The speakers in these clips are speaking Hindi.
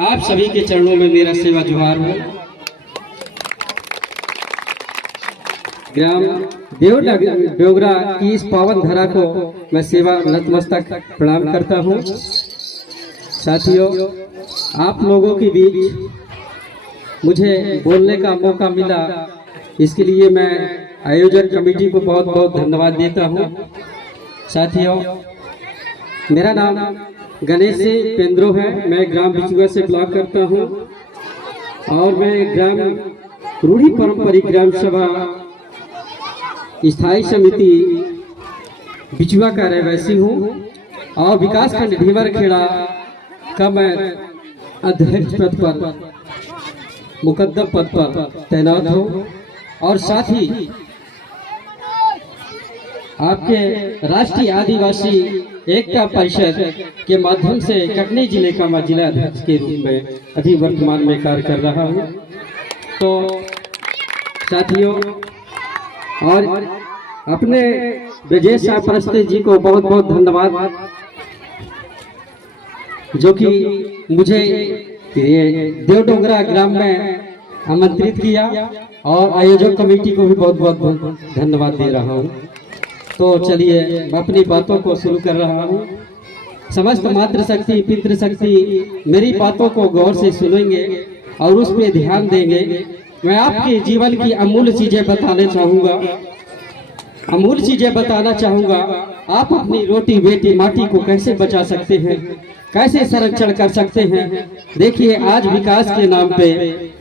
आप सभी के चरणों में मेरा सेवा जुहार हो। ग्राम देवगरा की इस पावन धरा को मैं सेवा नतमस्तक प्रणाम करता हूँ। साथियों, आप लोगों के बीच मुझे बोलने का मौका मिला, इसके लिए मैं आयोजन कमेटी को बहुत बहुत धन्यवाद देता हूँ। साथियों, मेरा नाम गणेश पेंद्रो है। मैं ग्राम बिचुआ से ब्लॉग करता हूँ और मैं ग्राम रूढ़ी पारंपरिक ग्राम सभा स्थायी समिति बिचुआ का रहवासी हूँ और विकास खंड ढीमरखेड़ा का मैं अध्यक्ष पद पर मुकद्दम पद पर तैनात हूँ और साथ ही आपके राष्ट्रीय आदिवासी एकता परिषद के माध्यम से कटनी जिले का मैं जिला अध्यक्ष के रूप में अभी वर्तमान में कार्य कर रहा हूँ। तो साथियों, और अपने ब्रजेश परस्ते जी को बहुत बहुत धन्यवाद, जो कि मुझे देवडोंगरा ग्राम में आमंत्रित किया, और आयोजक कमेटी को भी बहुत बहुत धन्यवाद दे रहा हूँ। तो चलिए मैं अपनी बातों को शुरू कर रहा हूँ। समस्त मातृशक्ति पितृशक्ति मेरी बातों को गौर से सुनेंगे और उस पर ध्यान देंगे। मैं आपके जीवन की अमूल्य चीजें बताना चाहूँगा। आप अपनी रोटी बेटी माटी को कैसे बचा सकते हैं, कैसे संरक्षण कर सकते हैं। देखिए, आज विकास के नाम पे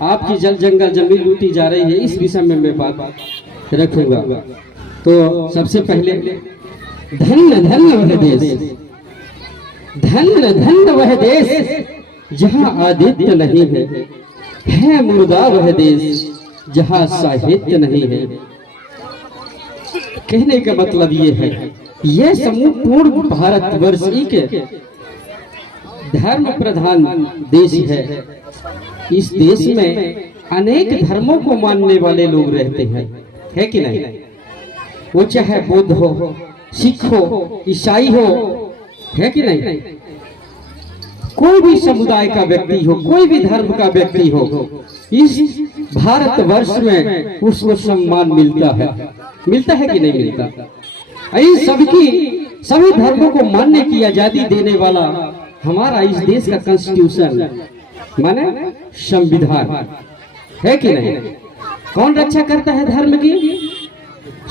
आपकी जल जंगल जमीन लूटी जा रही है, इस विषय में मैं बात रखूंगा। तो सबसे पहले धन्य धन्य वह देश, धन्य धन्य वह देश जहाँ आदित्य नहीं है मुर्दा वह देश जहाँ साहित्य नहीं है। कहने का मतलब ये है, यह समूह पूर्ण भारतवर्ष एक धर्म प्रधान देश है। इस देश में अनेक धर्मों को मानने वाले लोग रहते हैं, है कि नहीं? वो चाहे बौद्ध हो, सिख हो, ईसाई हो, है कि नहीं? कोई भी समुदाय का व्यक्ति हो, कोई भी धर्म का व्यक्ति हो, इस भारतवर्ष में उसको सम्मान मिलता है कि नहीं मिलता? सभी धर्मों को मानने की आजादी देने वाला हमारा इस देश का कॉन्स्टिट्यूशन माने संविधान, है कि नहीं? कौन रक्षा करता है धर्म की?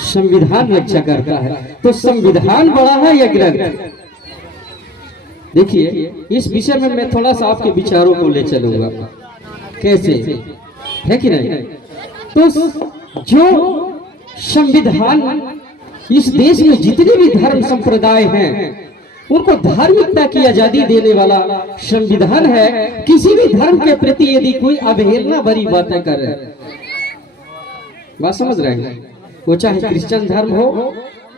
संविधान रक्षा करता है। तो संविधान बड़ा है या ग्रंथ? देखिए, इस विषय में मैं थोड़ा सा आपके विचारों को ले चलूंगा, कैसे, है कि नहीं? तो जो संविधान, इस देश में जितने भी धर्म संप्रदाय हैं उनको धार्मिकता की आजादी देने वाला संविधान है। किसी भी धर्म के प्रति यदि कोई अवहेलना भरी बातें कर रहे, बात समझ रहे हैं? वो चाहे क्रिश्चियन धर्म हो,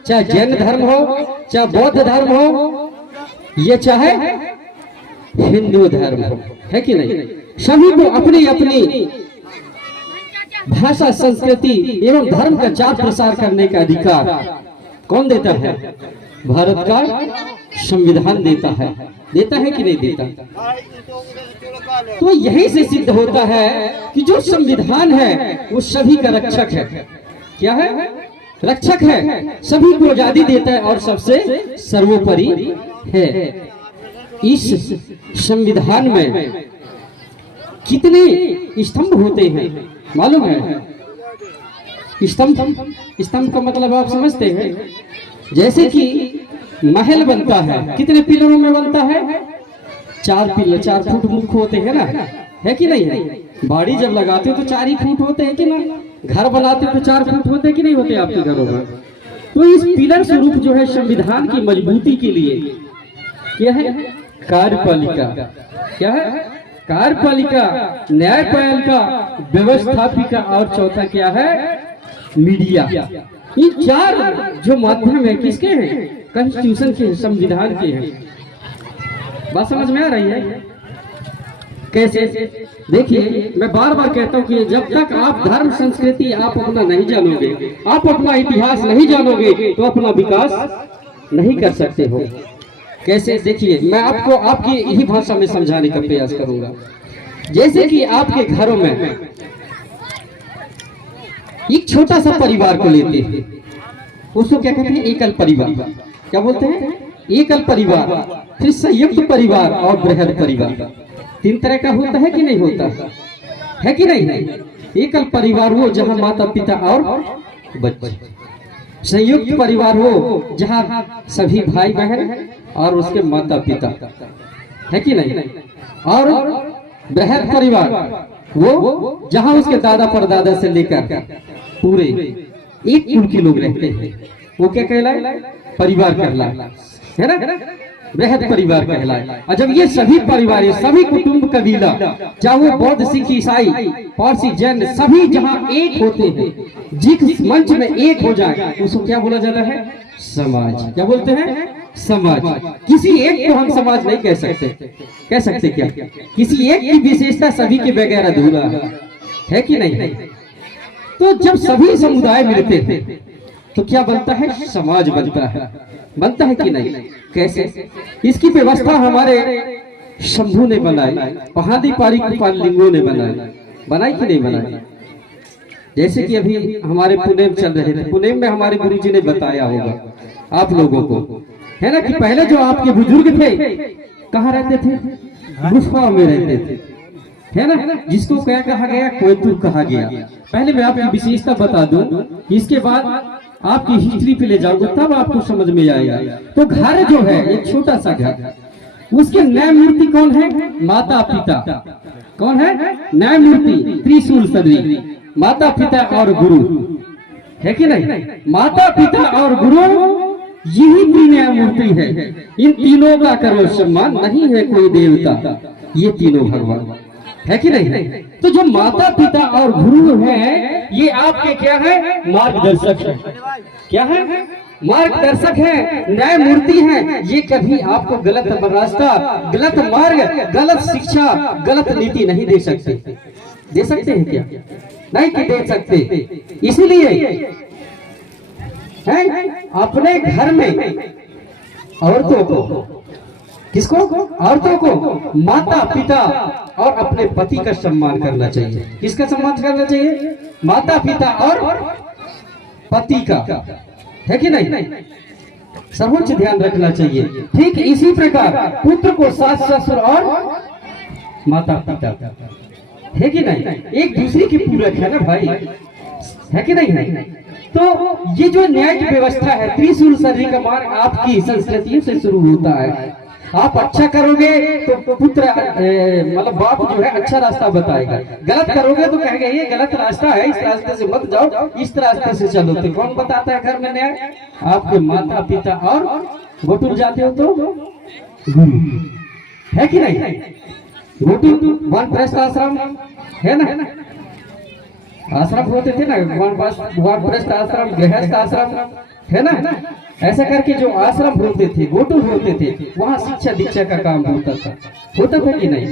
चाहे जैन धर्म हो, चाहे बौद्ध धर्म हो, ये चाहे हिंदू धर्म हो, है कि नहीं? सभी को अपनी अपनी भाषा, संस्कृति एवं धर्म का चार प्रसार करने का अधिकार कौन देता है? भारत का संविधान देता है कि नहीं देता? तो यही से सिद्ध होता है कि जो संविधान है वो सभी का रक्षक है। क्या है? रक्षक है, सभी को आजादी देता है और सबसे सर्वोपरि है। इस संविधान में कितने स्तंभ होते हैं मालूम है? स्तंभ का मतलब आप समझते हैं? जैसे कि महल बनता है, कितने पिलरों में बनता है? 4 पिलर, 4 फुट मुख होते हैं ना, है कि नहीं है? बाड़ी जब लगाते हो तो 4 ही फुट होते हैं कि ना? घर बनाते हो तो 4 फुट होते कि नहीं होते आपके घरों में? तो इस पिलर स्वरूप जो है संविधान की मजबूती के लिए क्या है? कार्यपालिका। क्या है? कार्यपालिका, न्यायपालिका, व्यवस्थापिका और चौथा क्या है? मीडिया। ये 4 जो माध्यम है किसके हैं? कॉन्स्टिट्यूशन के, संविधान के हैं। बात समझ में आ रही है? कैसे? देखिए, मैं बार बार कहता हूँ कि जब तक आप धर्म संस्कृति आप अपना नहीं जानोगे, आप अपना इतिहास नहीं जानोगे, तो अपना विकास नहीं कर सकते हो। कैसे, देखिए मैं आपको आपकी यही भाषा में समझाने का प्रयास करूंगा। जैसे कि आपके घरों में एक छोटा सा परिवार को लेते हैं, उसको क्या कहते हैं? एकल परिवार। क्या बोलते हैं? एकल परिवार, फिर संयुक्त परिवार और बृहद परिवार। तीन तरह का होता है कि नहीं होता है कि नहीं? एकल परिवार वो जहां माता पिता और बच्चे, संयुक्त परिवार वो जहां सभी भाई बहन और उसके माता पिता, है कि नहीं? और बृहद परिवार वो जहां उसके दादा परदादा से लेकर पूरे एक कुल के लोग रहते हैं, वो क्या कहलाए? परिवार कहलाए, है ना? बृहद परिवार कहलाए। और जब ये सभी परिवार, सभी कुटुंब कबीला, चाहे वो बौद्ध सिख ईसाई पारसी जैन, सभी जहां एक होते हैं, जिस मंच में एक हो जाए उसको क्या बोला जाता है? समाज। क्या बोलते हैं? समाज। किसी एक को हम समाज नहीं कह सकते। कह सकते क्या? किसी एक की विशेषता सभी के बगैर अधूरा है कि नहीं? तो जब सभी समुदाय मिलते हैं तो क्या बनता है? समाज बनता है। बनता है कि नहीं? कैसे? इसकी व्यवस्था हमारे शंभू ने बनाई, पहाड़ी पारी लिंगों ने बनाई। बनाई कि नहीं बनाई? जैसे कि अभी हमारे पुणे में चल रहे थे, पुणे में हमारे गुरुजी ने बताया होगा आप लोगों को, है ना, कि पहले जो आपके बुजुर्ग थे कहाँ रहते थे? गुफा में रहते थे, है ना, जिसको क्या कहा गया? कोयतुर कहा गया। पहले मैं आपकी विशेषता बता दूं, इसके बाद आपकी हिस्ट्री पे ले जाऊंगा, तब आपको समझ में आएगा। तो घर जो है एक छोटा सा घर, उसके न्याय मूर्ति कौन है? माता पिता। कौन है? न्याय मूर्ति त्रिशूल सदरी, माता पिता और गुरु, है कि नहीं? माता पिता और गुरु यही तीन न्याय मूर्ति है। इन तीनों का करो सम्मान, नहीं है कोई देवता, ये तीनों भगवान, है कि नहीं? तो जो माता पिता और गुरु हैं, ये आपके क्या है? मार्गदर्शक है। क्या है? मार्गदर्शक है, न्याय मूर्ति है। ये कभी आपको गलत रास्ता, गलत मार्ग, गलत शिक्षा, गलत नीति नहीं दे सकते। दे सकते हैं क्या? नहीं कि दे सकते। इसीलिए है अपने घर में औरतों को, किसको? औरतों को माता पिता और अपने पति का सम्मान करना चाहिए। किसका सम्मान करना चाहिए? माता पिता और पति का, है कि नहीं? सर्वोच्च ध्यान रखना चाहिए। ठीक इसी प्रकार पुत्र को सास ससुर और माता पिता, है कि नहीं? एक दूसरे की पूरक है ना भाई, है कि नहीं? तो ये जो न्याय की व्यवस्था है, त्रिशूल सदरी का मार्ग आपकी संस्कृतियों से शुरू होता है। आप अच्छा करोगे तो पुत्र मतलब बाप जो है अच्छा रास्ता बताएगा, गलत करोगे तो कहेगा ये गलत रास्ता है, इस रास्ते से मत जाओ, इस रास्ते से चलो। तो कौन बताता है घर में न्याय? आपके माता पिता और गोटुल जाते हो तो गुरु, है कि नहीं? गोटुल वानप्रस्थ आश्रम है ना, आश्रम होते थे ना, वानप्रस्थ आश्रम, गृहस्थ आश्रम, है ना। ऐसा करके जो आश्रम होते थे, गोटुल होते थे, वहां शिक्षा दीक्षा का काम होता था कि नहीं?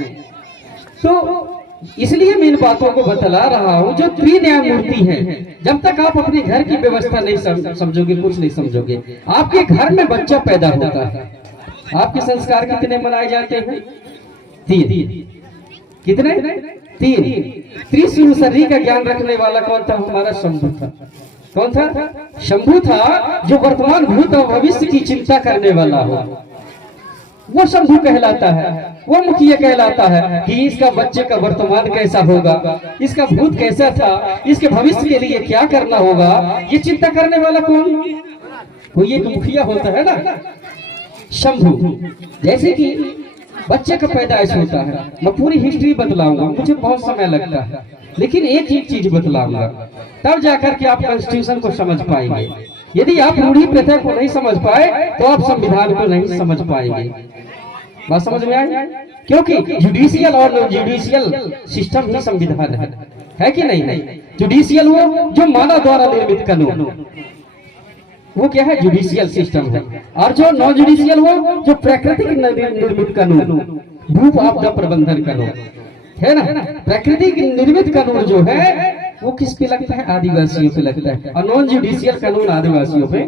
तो इसलिए मैं इन बातों को बतला रहा हूँ जो त्रिन्याय मूर्ति है। जब तक आप अपने घर की व्यवस्था नहीं समझोगे, कुछ नहीं समझोगे। आपके घर में बच्चा पैदा होता है, आपके संस्कार कितने मनाए जाते हैं? 3। कितने? 3। त्रिशूल सदरी का ज्ञान रखने वाला कौन था? हमारा शंभू था। कौन था? शंभू था, जो वर्तमान भूत और भविष्य की चिंता करने वाला हो, वो शंभू कहलाता है। वो मुखिया कहलाता है कि इसका बच्चे का वर्तमान कैसा होगा, इसका भूत कैसा था, इसके भविष्य के लिए क्या करना होगा, ये चिंता करने वाला कौन? वो ये मुखिया होता है ना, शंभू। जैसे कि बच्चे का पैदाइश होता है, मैं पूरी हिस्ट्री बतलाऊंगा, मुझे बहुत समय लगता है, लेकिन एक ही चीज बतलाऊंगा, तब जाकर के आप कॉन्स्टिट्यूशन को समझ पाएंगे। यदि आप रूढ़ी प्रथा को नहीं समझ पाए तो आप संविधान को नहीं समझ पाएंगे। बात समझ में आई? क्योंकि जुडिशियल और नॉन जुडिशियल सिस्टम ही संविधान है कि नहीं? जुडिशियल वो जो मानव द्वारा निर्मित कानून, वो क्या है? जुडिशियल सिस्टम है। और जो नॉन जुडिशियल वो जो प्राकृतिक निर्मित कानून, भू आपदा प्रबंधन कानून, है ना। प्राकृतिक निर्मित कानून जो है वो किस पे लगता है? आदिवासियों पे लगता है। और नॉन जुडिशियल कानून आदिवासियों पे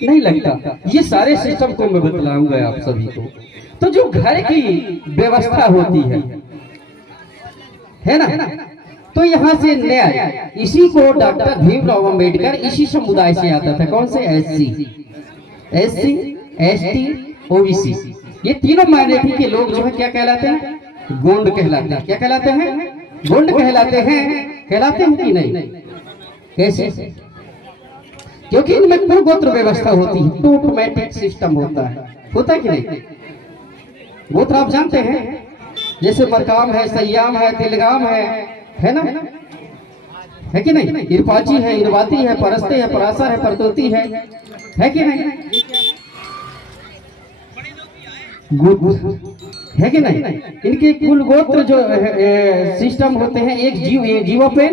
नहीं लगता। ये सारे सिस्टम को मैं बतलाऊंगा आप सभी को। तो जो घर की व्यवस्था होती है ना, तो यहाँ से न्याय, इसी को डॉक्टर भीमराव अम्बेडकर इसी समुदाय से आता था। कौन से? एससी, एसटी, ओबीसी, ये तीनों माइनॉरिटी के लोग जो है क्या कहलाते हैं? गोंड कहलाते हैं। क्या कहलाते हैं? गोंड कहलाते हैं। कहलाते हैं कि नहीं? कैसे? क्योंकि इनमें कुल व्यवस्था होती है, तो ऑटोमेटिक सिस्टम होता है कि नहीं? गोत्र आप जानते हैं, जैसे मरकाम है, सयाम है, तिलगाम है ना, है कि नहीं? इरपाची है, इरवाती है, परस्ते है, परासर है, परतोती है कि नहीं? है कि नहीं? इनके कुल गोत्र जो सिस्टम होते हैं, एक जीवों पे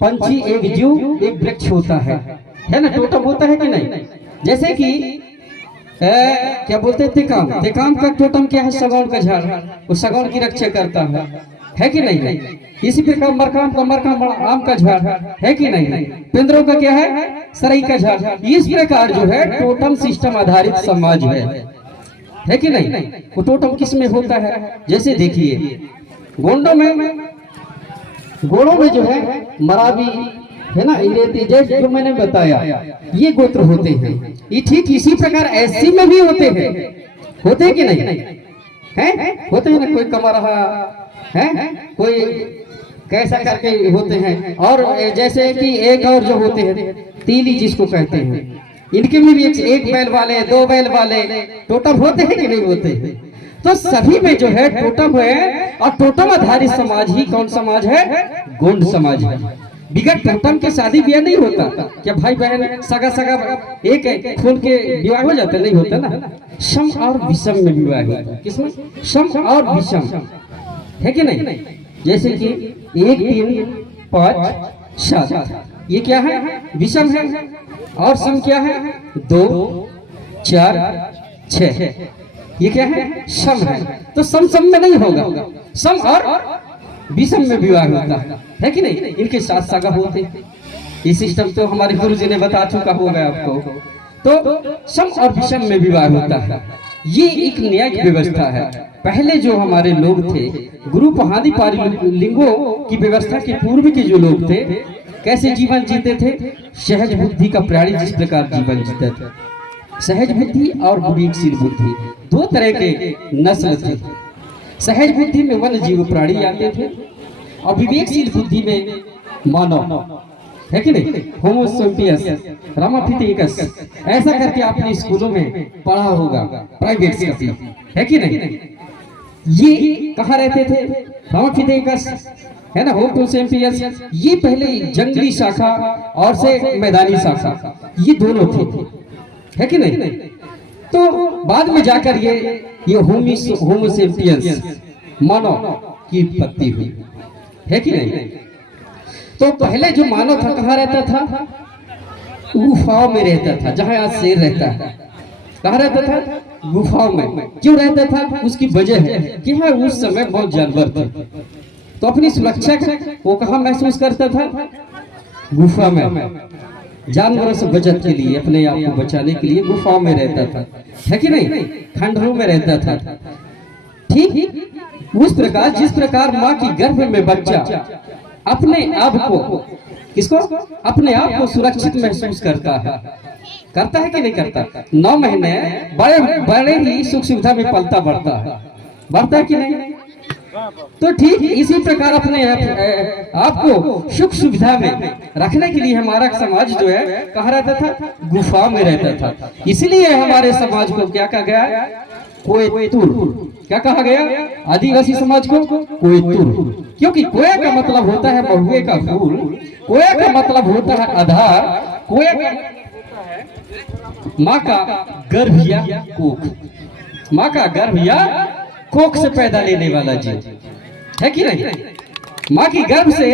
पंछी, एक जीव, एक वृक्ष होता है ना, टोटम होता है कि नहीं? जैसे कि क्या बोलते हैं? तेकाम का टोटम क्या है? सगौन का झाड़, वो सगौन की रक्षा करता है कि नहीं? इसी प्रकार मरकाम का मरकाम आम का झाड़ है कि नहीं? पिंदरों का क्या है? सरई का झाड़। इस प्रकार जो है टोटम सिस्टम आधारित समाज है कि नहीं? वो टोटम किस में होता है? जैसे देखिए गोंडों में जो है मरावी है ना, इरेती, जैसे जो मैंने बताया, ये गोत्र होते हैं। ये ठीक इसी प्रकार एससी में भी होते हैं कि नहीं? हैं? होते हैं ना, कोई कमरहा है, कोई कैसा करके होते हैं। और जैसे कि एक और जो होते हैं तीली, जिसको कहते हैं, इनके में भी एक बैल वाले, 2 बैल वाले टोटम होते हैं कि नहीं होते हैं? तो सभी में जो है टोटम है, और टोटम आधारित समाज ही कौन समाज है? गोंड समाज है। बिगड़ टोटम के शादी ब्याह नहीं होता क्या? भाई बहन सगा एक खून के विवाह हो जाते? नहीं होता ना। सम और विषम में विवाह होता है। किसमें? सम और विषम, है कि नहीं? जैसे कि 1, 3, 5, 7, ये क्या है? विषम है। और सम क्या है? 2, 4, 6, ये क्या है? सम है। तो सम में नहीं होगा, सम और विषम में विवाह होता है कि नहीं? इनके साथ सगा होते। ये सिस्टम तो हमारे गुरु जी ने बता चुका होगा आपको। तो सम और विषम में विवाह होता है। ये एक न्यायिक व्यवस्था है। पहले जो हमारे लोग थे, गुरु पहाड़ी पारिलिंगों की व्यवस्था के पूर्व के जो लोग थे, कैसे जीवन जीते थे? सहज बुद्धि का प्राणी जिस प्रकार जीवन जीते थे। सहज बुद्धि और विवेकशील बुद्धि, 2 तरह के नस्ल थे। सहज बुद्धि में वन जीव प्राणी आते थे, और विवेकशील बुद्धि में मानव, है कि नहीं? होमो सेपियंस, रामाफिथिकस, ऐसा करके आपने स्कूलों में पढ़ा होगा, प्राइवेट स्कूल, है कि नहीं? ये कहाँ रहते थे? रामाफिथिकस, है ना, होमो सेपियंस, ये पहले जंगली शाखा और से मैदानी शाखा, ये दोनों थे, है कि नहीं? तो बाद में जाकर ये होमो सेपियंस मानव की उत्पत्ति हुई, है कि नहीं? तो पहले जो मानव था कहाँ रहता था? गुफाओं में रहता था, जहाँ आज शेर रहता है। कहाँ रहता था? गुफाओं में। क्यों रहता था? उसकी वजह है कि हाँ, उस समय बहुत जानवर थे, तो अपनी सुरक्षा वो कहाँ महसूस करता था? गुफा में। जानवरों से बचत के लिए, अपने आप को बचाने के लिए गुफाओं में रहता था, है कि नहीं? खंडरों में रहता था। ठीक उस प्रकार जिस प्रकार माँ की गर्भ में बच्चा अपने आप को, किसको? अपने आप को सुरक्षित महसूस करता है कि नहीं करता? 9 महीने बड़े ही सुख सुविधा में पलता बढ़ता है कि नहीं? तो ठीक इसी प्रकार अपने आप को सुख सुविधा में रखने के लिए हमारा समाज जो है कहाँ रहता था? गुफा में रहता था। इसलिए हमारे समाज को क्या कहा गया? कोयतुर। क्या कहा गया? आदिवासी समाज को कोयतुर। क्योंकि कोया का मतलब होता है महुए का फूल, कोया का मतलब होता है आधार, कोया का माँ का गर्भ या कोख, माँ का गर्भ या कोख से पैदा लेने वाला जीव, है कि नहीं? माँ की गर्भ से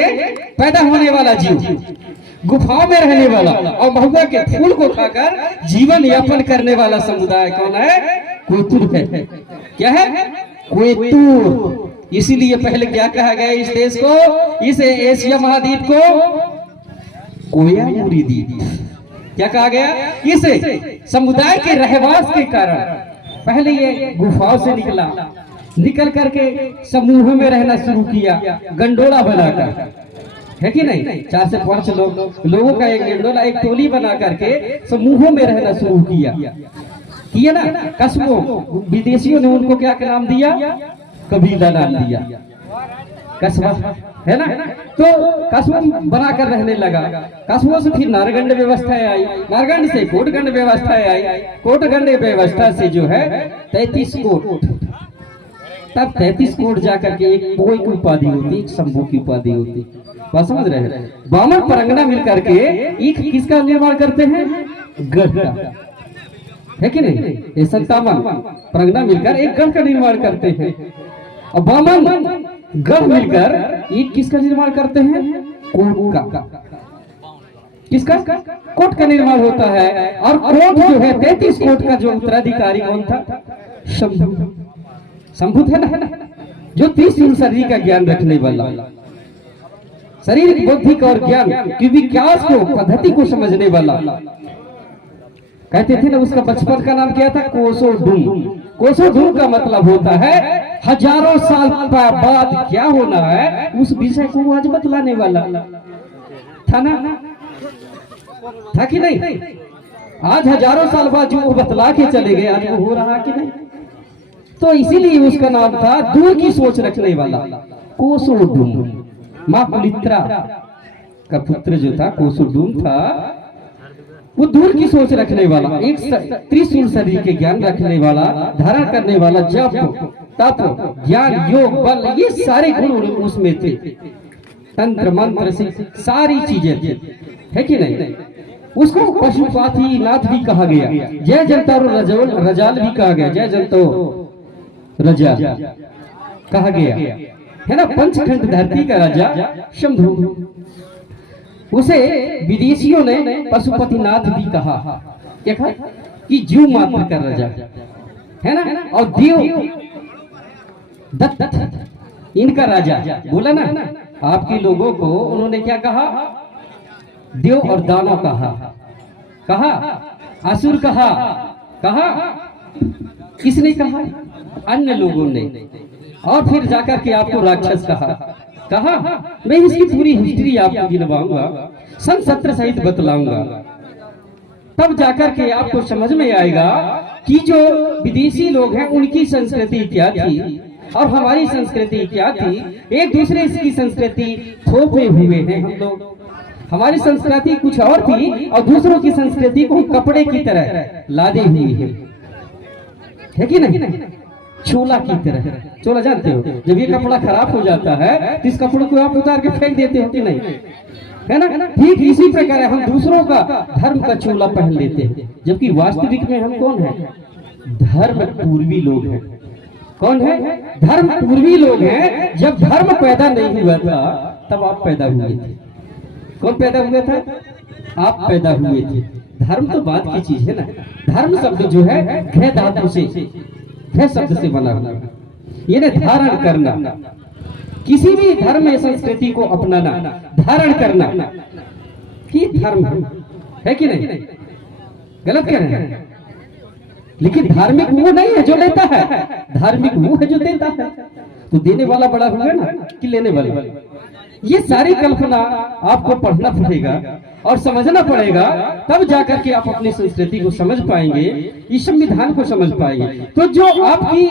पैदा होने वाला जीव, गुफाओं में रहने वाला और महुआ के फूल को खाकर जीवन यापन करने वाला समुदाय कौन है? कोयतुर है। क्या है? कोयतुर। इसीलिए पहले क्या कहा गया इस देश को, इस एशिया महाद्वीप को? कोयामुरी द्वीप। क्या कहा गया? इस समुदाय के रहवास के कारण पहले ये गुफाओं से निकल करके समूह में रहना शुरू किया, गंडोला बनाकर, है कि नहीं? 4 से 5 लोगों का एक गंडोला, एक टोली बना करके समूहों में रहना शुरू किया ना। कस्बों, विदेशियों ने उनको क्या नाम दिया? कबीला नाम दिया, कस्बा, है ना। तो कस्बों बनाकर रहने लगा। कस्बों से फिर नारगंड व्यवस्थाएं आई, नारगंड से कोटगंड व्यवस्थाएं आई, कोटगंड व्यवस्था से जो है 33 कोट, तब 33 कोट जाकर के एक कोई की उपाधि होती, एक शंभू की उपाधि होती। बात समझ रहे हैं? बामन परंगना मिलकर के एक किसका निर्माण करते हैं? गढ़ का, है कि नहीं? ये 57 परंगना मिलकर एक गढ़ का निर्माण करते हैं। और बामन गढ़ मिलकर एक किसका निर्माण करते हैं? कोट का। किसका? कोट का निर्माण होता है। और कोट जो है 33 कोट का जो उत्तराधिकारी कौन था? शंभू था ना, जो 30 शरीर का ज्ञान रखने वाला, शरीर बौद्धिक और ज्ञान की विकास को, पद्धति को समझने वाला। कहते थे ना, उसका बचपन का नाम क्या था? कोसोडुम। कोसोडुम का मतलब होता है हजारों साल बाद क्या होना है, उस विषय को आज बतलाने वाला था ना, था कि नहीं? आज हजारों साल बाद जो वो बतला के चले गए, आज वो हो रहा कि नहीं? तो इसीलिए उसका नाम था दूर की सोच रखने वाला, कोसोडुम। माँ कुलित्रा का पुत्र जो था कोसोडुम था, वो दूर की सोच रखने वाला, एक त्रिशूल शरीर के ज्ञान रखने वाला, धारण करने वाला, जप, तप, ज्ञान, योग, बल, ये सारे गुण उसमें थे। तंत्र मंत्र से सारी चीजें थी, है कि नहीं? उसको पशुपाति नाथ भी कहा गया, जय जनता रजाल भी कहा गया, जय जनता रजाल कहा गया, है ना। पंचखंड धरती का राजा शंभू, उसे विदेशियों ने पशुपतिनाथ भी कहा। क्या कहा? कि जीव मात्र का राजा, है ना। और देव दत्त इनका राजा बोला ना। आपके लोगों को उन्होंने क्या कहा? देव और दानव कहा, असुर कहा, किसने कहा? अन्य लोगों ने। और फिर जाकर के आपको राक्षस कहा। मैं इसकी पूरी हिस्ट्री आपको गिनवाऊंगा, सन 17 सहित बतलाऊंगा, तब जाकर के आपको समझ में आएगा कि जो विदेशी लोग हैं उनकी संस्कृति क्या थी और हमारी संस्कृति क्या थी। एक दूसरे की संस्कृति थोपे हुए हैं हम लोग। हमारी संस्कृति कुछ और थी और दूसरों की संस्कृति को कपड़े की तरह लादे हुई है कि नहीं? चोला की तरह। चोला जानते हो, जब ये कपड़ा खराब हो जाता है तो इस कपड़े को आप उतार के फेंक देते हो कि नहीं, है ना? ठीक इसी प्रकार हम दूसरों का धर्म का चोला पहन लेते हैं, जबकि वास्तविक में हम कौन है? धर्म पूर्वी लोग हैं। कौन है? धर्म पूर्वी लोग हैं। जब धर्म पैदा नहीं हुआ था तब आप पैदा हुए थे। कौन पैदा हुआ था? आप पैदा हुए थे। धर्म तो बात की चीज है ना। धर्म शब्द जो है घ धातु से, घ शब्द से बना हुआ, ये धारण करना, किसी भी धर्म या संस्कृति को अपनाना, धारण करना कि धर्म है कि नहीं? गलत कह रहे हैं। लेकिन धार्मिक वो नहीं है जो लेता है, धार्मिक वो है जो देता है। तो देने वाला बड़ा होगा ना कि लेने वाला? ये सारी कल्पना आपको पढ़ना पड़ेगा और समझना पड़ेगा, तब जाकर के आप अपनी संस्कृति को समझ पाएंगे, इस संविधान को समझ पाएंगे। तो जो आपकी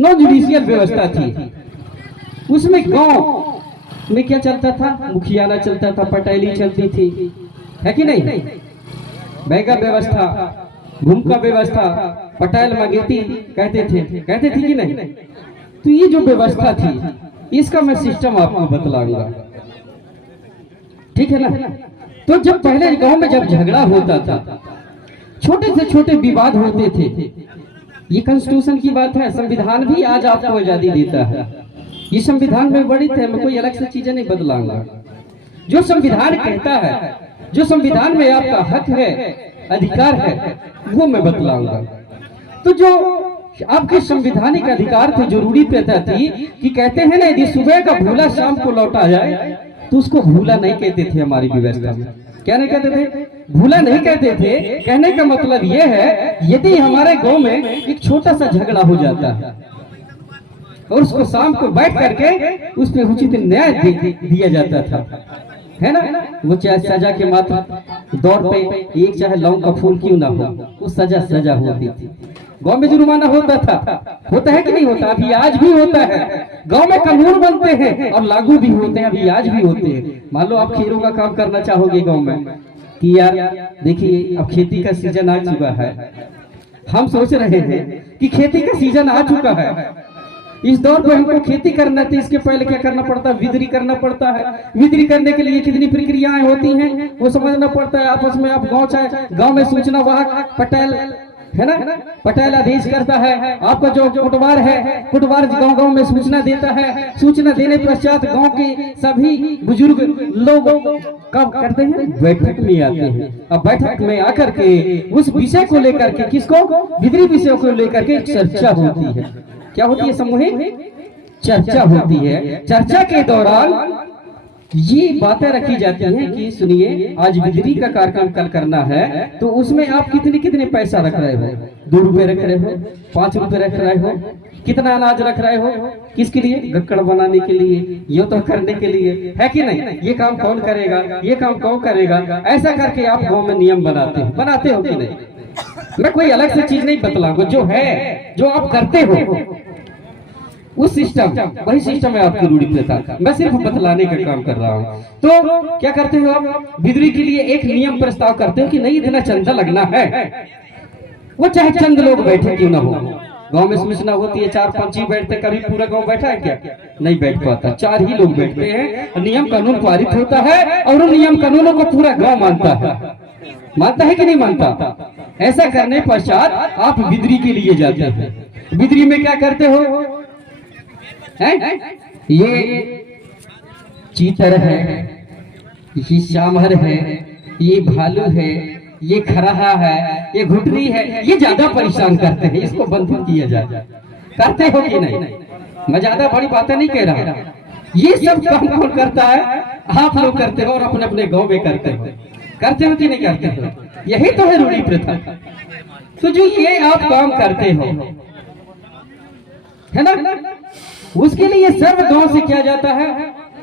नॉन जुडिशियल व्यवस्था थी, उसमें गांव में क्या चलता था? मुखियाना चलता था, पटेली चलती थी, है कि नहीं? बैगा व्यवस्था, घुमका व्यवस्था, पटेल मगेती कहते थे कि नहीं? तो ये जो व्यवस्था थी, इसका मैं सिस्टम आपको बतलाऊंगा, ठीक है ना? तो जब पहले गांव में जब झगड़ा होता था, छोटे से छोटे विवाद होते थे, ये कॉन्स्टिट्यूशन की बात है। संविधान भी आज आपको आजादी देता है, ये संविधान में वर्णित है। मैं कोई अलग से चीजें नहीं बदलाऊंगा। जो संविधान कहता है, जो संविधान में आपका हक है, अधिकार है, वो मैं बतलाऊंगा। तो जो आपके संवैधानिक अधिकार थे, जरूरी प्रथा थी कि कहते हैं ना, यदि सुबह का भूला शाम को लौटा जाए तो उसको भूला नहीं कहते थे हमारी व्यवस्था में। क्या नहीं कहते थे? भूला नहीं कहते थे। कहने का मतलब ये है, यदि हमारे गांव में एक छोटा सा झगड़ा हो जाता है और उसको शाम को बैठ करके उस पर उचित न्याय दिया जाता था, है ना। वो चाहे सजा के मात्र दौर पे एक चाहे लौंग का फूल क्यों ना हो, वो सजा होती थी। गांव में जुर्माना होता है कि नहीं होता? अभी आज भी होता है। गांव में कानून बनते हैं और लागू भी होते हैं, अभी आज भी होते हैं। मान लो आप खीरों का काम करना चाहोगे गांव में कि यार देखिए अब खेती का सीजन आ चुका है, हम सोच रहे हैं कि खेती का सीजन आ चुका है, इस दौर पर हमको खेती करना है, तो इसके पहले क्या करना पड़ता है? विद्री करना पड़ता है। विद्री करने के लिए कितनी प्रक्रियाएं होती हैं वो समझना पड़ता है। आपस में आप गांव में सूचना वाहक पटेल है ना, पटेल आदेश करता है। आपका जो कुटवार है, कुटवार गांव में सूचना देता है। सूचना देने पश्चात गांव के सभी बुजुर्ग लोग कब करते हैं? बैठक में आते हैं। अब बैठक में आकर के उस विषय को लेकर के, किसको? विद्री विषय को लेकर के चर्चा होती है। क्या होती है? सामूहिक चर्चा होती है। चर्चा के दौरान ये बातें रखी जाती हैं कि सुनिए आज बिजली का कार्यक्रम कल करना है, तो उसमें आप कितने पैसा रख रहे हो? 2 रुपए रख रहे हो, 5 रुपए रख रहे हो, कितना अनाज रख रहे हो? किसके लिए? गक्कड़ बनाने के लिए, ये तो करने के लिए, है कि नहीं? ये काम कौन करेगा, ये काम कौन करेगा? ऐसा करके आप गाँव में नियम बनाते हो कि नहीं? मैं कोई अलग से चीज नहीं बतलाऊंगा, जो है जो आप करते हो उस सिस्टम, वही सिस्टम है आपकी रूढ़ी प्रथा। मैं सिर्फ बतलाने का काम कर रहा हूँ। तो क्या करते हो आप? बिजली के लिए एक नियम प्रस्ताव करते हो कि नहीं इतना चंदा लगना है, वो चाहे चंद लोग बैठे क्यों ना हो। गांव में सूचना होती है 4-5 ही बैठते, कभी पूरा गांव बैठा है क्या? नहीं बैठ पाता, 4 ही लोग बैठते हैं। नियम कानून पारित होता है और उन नियम कानूनों को पूरा गाँव मानता है कि नहीं मानता? ऐसा करने पश्चात आप बिजली के लिए जाते हैं। बिजली में क्या करते हो? ये चीतर है, ये शामर है, ये भालू है, ये खरहा है, ये घुटरी है, ये ज्यादा परेशान करते हैं, इसको बंद किया जाए। करते हो कि नहीं? मैं ज्यादा बड़ी बातें नहीं कह रहा। ये सब काम कौन करता है? आप लोग करते हो और अपने अपने गांव में करते हो कि नहीं करते हो? यही तो है रूढ़ी प्रथा। तो जो ये आप काम करते हो है ना, उसके लिए सर्व गांव से क्या जाता है?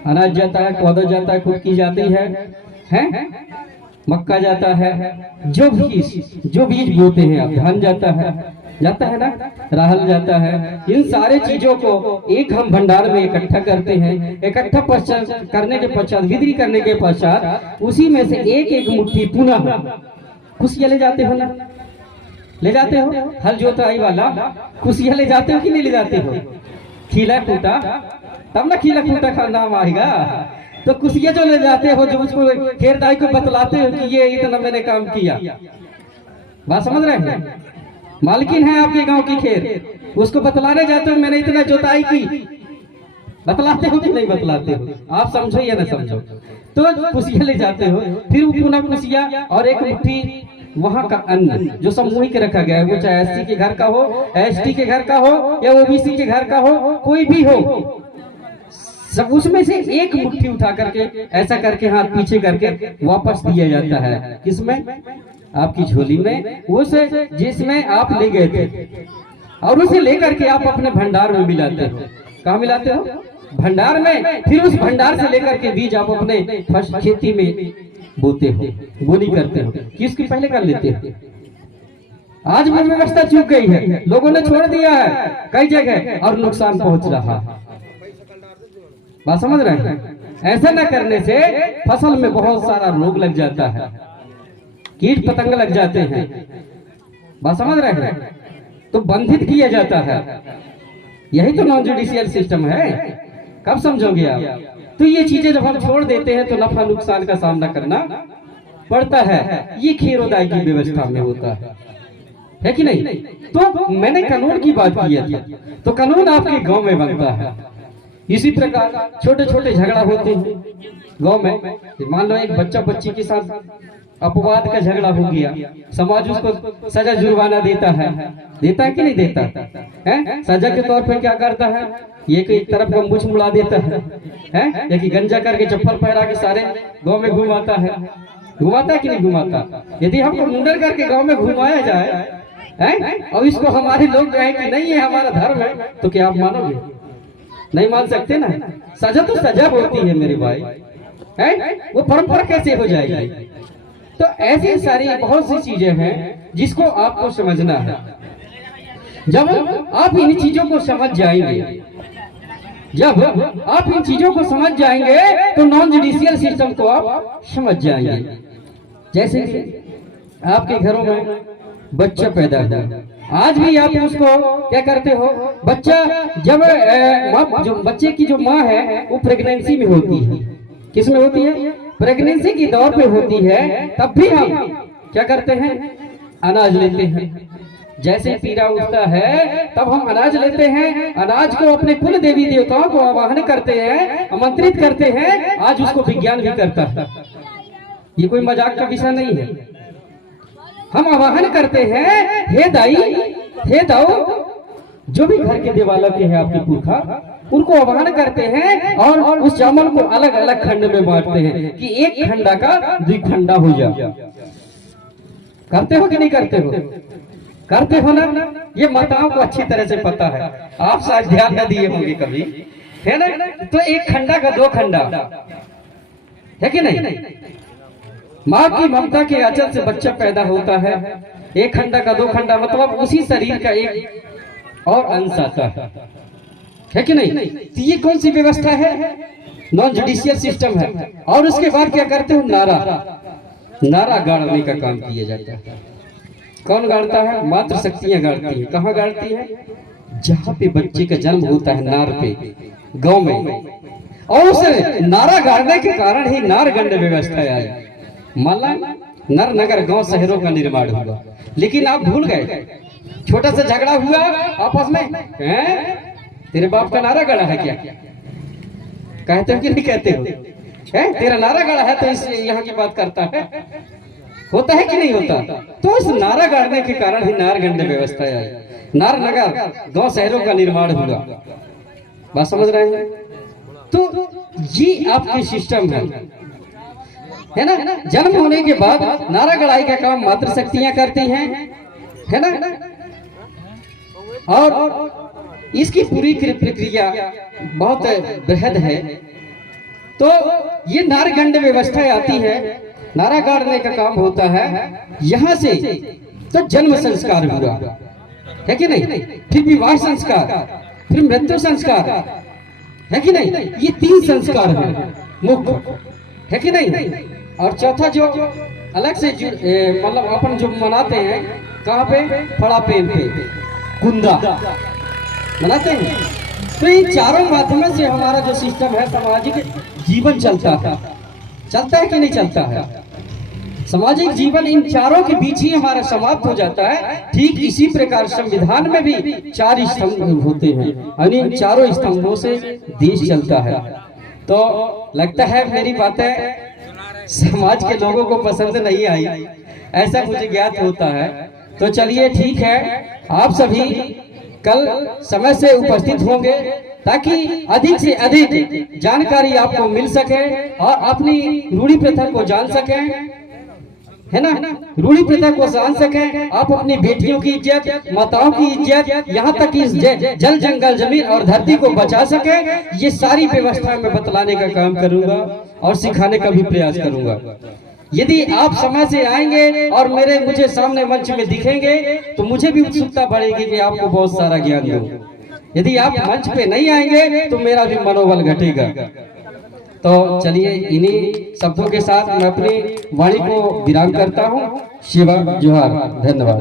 अनाज जाता है, पौधा जाता है, कुटकी जाती है, मक्का जाता है, जो बीज बोते हैं आप, धान जाता है ना, राहल जाता है। इन सारे चीजों को एक हम भंडार में इकट्ठा करते हैं। इकट्ठा करने के पश्चात, विद्री करने के पश्चात उसी में से एक मुट्ठी पुनः खुशिया ले जाते हो ना? ले जाते हो? हल जोताई वाला खुशिया ले जाते हो कि नहीं ले जाते हो? खीला खूटा, तब ना खीला खूटा का नाम आएगा। तो कुशिया जो ले जाते हो, जो उसको खेरदाई को बतलाते हो कि ये इतना मैंने काम किया। बात समझ रहे हैं? मालकिन है आपके गांव की खेत, उसको बतलाने जाते हो मैंने इतना जोताई की। बतलाते हो कि नहीं बतलाते हो? आप समझो या ना समझो? तो कुशिया ले जाते हो, फिर पुनः कुशिया और एक मुट्ठी वहां का अन्न जो सामूहिक रखा गया है, वो चाहे एससी के घर का हो, एसटी के घर का हो या ओबीसी के घर का हो, कोई भी हो, सब उसमें से एक मुट्ठी उठा करके ऐसा करके हाथ पीछे करके वापस दिया जाता है। किसमें? आपकी झोली में, उस जिसमें आप ले गए थे, और उसे लेकर के आप अपने भंडार में मिलाते हो। कहाँ मिलाते हो? भंडार में। फिर उस भंडार से लेकर के बीज आप अपने खेती में बोते हो, बोनी करते हो। किसकी पहले कर लेते हो? आज में व्यवस्था चूक गई है, लोगों ने छोड़ दिया है कई जगह और नुकसान पहुंच रहा। बात समझ रहे हैं? ऐसा न करने से फसल में बहुत सारा रोग लग जाता है, कीट पतंग लग जाते हैं। बात समझ रहे हैं? तो बंधित किया जाता है। यही तो नॉन जुडिशियल सिस्टम है। कब समझोगे आप? तो ये चीजें जब हम छोड़ देते हैं तो नफा नुकसान का सामना करना पड़ता है। ये खीरोदाई की व्यवस्था में होता है कि नहीं? तो मैंने कानून की बात की थी, तो कानून आपके गांव में बनता है। इसी प्रकार छोटे छोटे झगड़ा होते हैं गांव में। मान लो एक बच्चा बच्ची के साथ अपवाद का झगड़ा हो गया, समाज उसको सजा जुर्माना देता है कि नहीं देता है? सजा के तौर पे क्या करता है? ये कि एक तरफ का मुछ मुड़ा देता है, या कि गंजा करके चप्पल पहरा के सारे गांव में घुमाता है। घुमाता कि नहीं घुमाता? यदि हमको मुंडन करके गांव में घुमाया जाए हैं और इसको हमारे लोग कहें कि नहीं ये हमारा धर्म है, तो क्या आप मानोगे? नहीं मान सकते ना। सजा तो सजा होती है मेरे भाई, है वो परंपरा कैसे हो जाएगी? तो ऐसी सारी बहुत सी चीजें हैं जिसको आपको समझना है। जब आप इन चीजों को समझ जाएंगे, जब आप इन चीजों को समझ जाएंगे तो नॉन जुडिशियल सिस्टम को आप समझ जाएंगे। जैसे आपके घरों में बच्चा पैदा हुआ, आज भी आप उसको क्या करते हो? बच्चा जब जो बच्चे की जो माँ है वो प्रेगनेंसी में होती है, किस में होती है? प्रेगनेंसी की दौर पे होती है। तब भी हम क्या करते हैं? अनाज लेते हैं। जैसे पीड़ा उठता है तब हम अनाज लेते हैं, अनाज को अपने कुल देवी देवताओं को आवाहन करते हैं, आमंत्रित करते हैं। आज उसको विज्ञान भी करता है, ये कोई मजाक का विषय नहीं है। हम आवाहन करते हैं, हे दाई, हे दाऊ, जो भी घर के देवालय के हैं आपके पुरखा, उनको आवाहन करते हैं और उस चावल को अलग अलग खंड में बांटते हैं कि एक खंडा का द्विखंडा हो जाए। करते हो कि नहीं करते हो? करते हो ना? ये माताओं को अच्छी तरह से पता है, आप शायद ध्यान न दिए होंगे कभी, है ना? तो एक खंडा का दो खंडा है कि नहीं? माँ की ममता के आंचल से बच्चा पैदा होता है, एक खंडा का दो खंडा मतलब उसी शरीर का एक और अंश आता है कि नहीं? तो ये कौन सी व्यवस्था है? नॉन जुडिशियल सिस्टम है। और उसके बाद क्या करते हो? नारा गाड़ने का काम किया जाता है। कौन गाड़ता है? मात्र शक्तियां गाड़ती है। कहाँ गाड़ती है? जहाँ पे बच्चे का जन्म होता है, नार पे, गांव में। और उस नारा गाड़ने के कारण ही नारगंड व्यवस्था आई। माला नर नगर गांव शहरों का निर्माण हुआ। लेकिन आप भूल गए, छोटा सा झगड़ा हुआ आपस में, हैं? तेरे बाप का नारा गड़ा है क्या? कहते हो कि नहीं कहते हो? है तेरा नारा गड़ा है तो इस यहाँ की बात करता है, होता है कि नहीं होता? तो इस नारा गाड़ने के कारण ही नारगंड व्यवस्था आई, नार नगर गांव शहरों का निर्माण हुआ। बात समझ रहे हैं? तो ये आपके सिस्टम है ना? जन्म होने के बाद नारा गड़ाई का काम मात्र शक्तियां करती हैं, है ना? और इसकी पूरी प्रक्रिया बहुत बृहद है। तो ये नारगंड व्यवस्था आती है, नारा गाड़ने का काम होता है। यहाँ से तो जन्म संस्कार हुआ, है कि नहीं? फिर विवाह संस्कार, फिर मृत्यु संस्कार, है कि नहीं? ये 3 संस्कार है मुख्य, है कि नहीं? और चौथा जो अलग से मतलब अपन जो मनाते हैं, कहाँ पे? फड़ा पेन पे, कुंदा मनाते हैं। तो इन चारों माध्यमों से हमारा जो सिस्टम है, सामाजिक जीवन चलता है कि नहीं चलता है? सामाजिक जीवन इन चारों के बीच ही हमारा समाप्त हो जाता है। ठीक इसी प्रकार संविधान में भी 4 स्तंभ होते हैं, यानी इन चारों स्तंभों से देश चलता है। तो लगता है मेरी बातें समाज के लोगों को पसंद नहीं आई, ऐसा मुझे ज्ञात होता है। तो चलिए ठीक है, आप सभी कल समय से उपस्थित होंगे ताकि अधिक से अधिक जानकारी आपको मिल सके और अपनी रूढ़ी प्रथा को जान सकें, है ना? रूढ़ी प्रथा को जान सकें, आप अपनी बेटियों की इज्जत, माताओं की इज्जत, यहाँ तक कि जल जंगल जमीन और धरती को बचा सकें। ये सारी व्यवस्था मैं बतलाने का काम करूंगा और सिखाने का भी प्रयास करूंगा। यदि आप समय से आएंगे और मुझे सामने मंच में दिखेंगे तो मुझे भी उत्सुकता बढ़ेगी कि आपको बहुत सारा ज्ञान दूं। यदि आप मंच पे नहीं आएंगे तो मेरा भी मनोबल घटेगा। तो चलिए इन्हीं शब्दों के साथ मैं अपनी वाणी को विराम करता हूँ। शिवा जोहार, धन्यवाद।